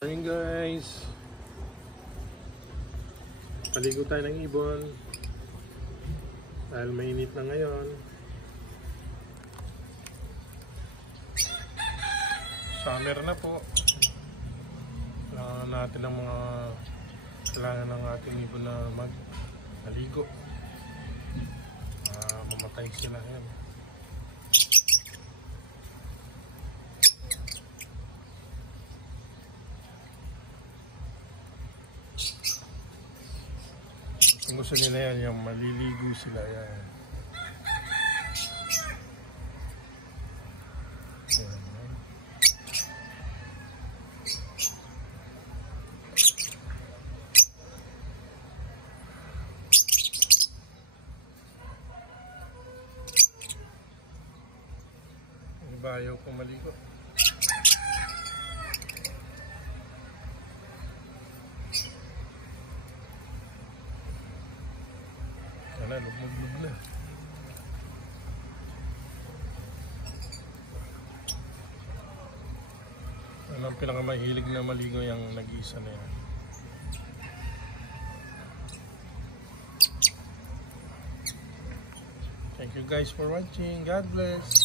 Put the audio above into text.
Morning guys, paligo tayo ng ibon dahil mainit na ngayon. Summer na po. Kailangan natin ng kailangan ng ating ibon na maligo. Mamatay sila yan. Kung gusto nila yan, yung maliligo sila yan. Iba ayaw kong maligo. Wala, lubog-lubog na. Ano ang pinakamahilig na maligo yung nag-iisa na yan. Thank you guys for watching. God bless.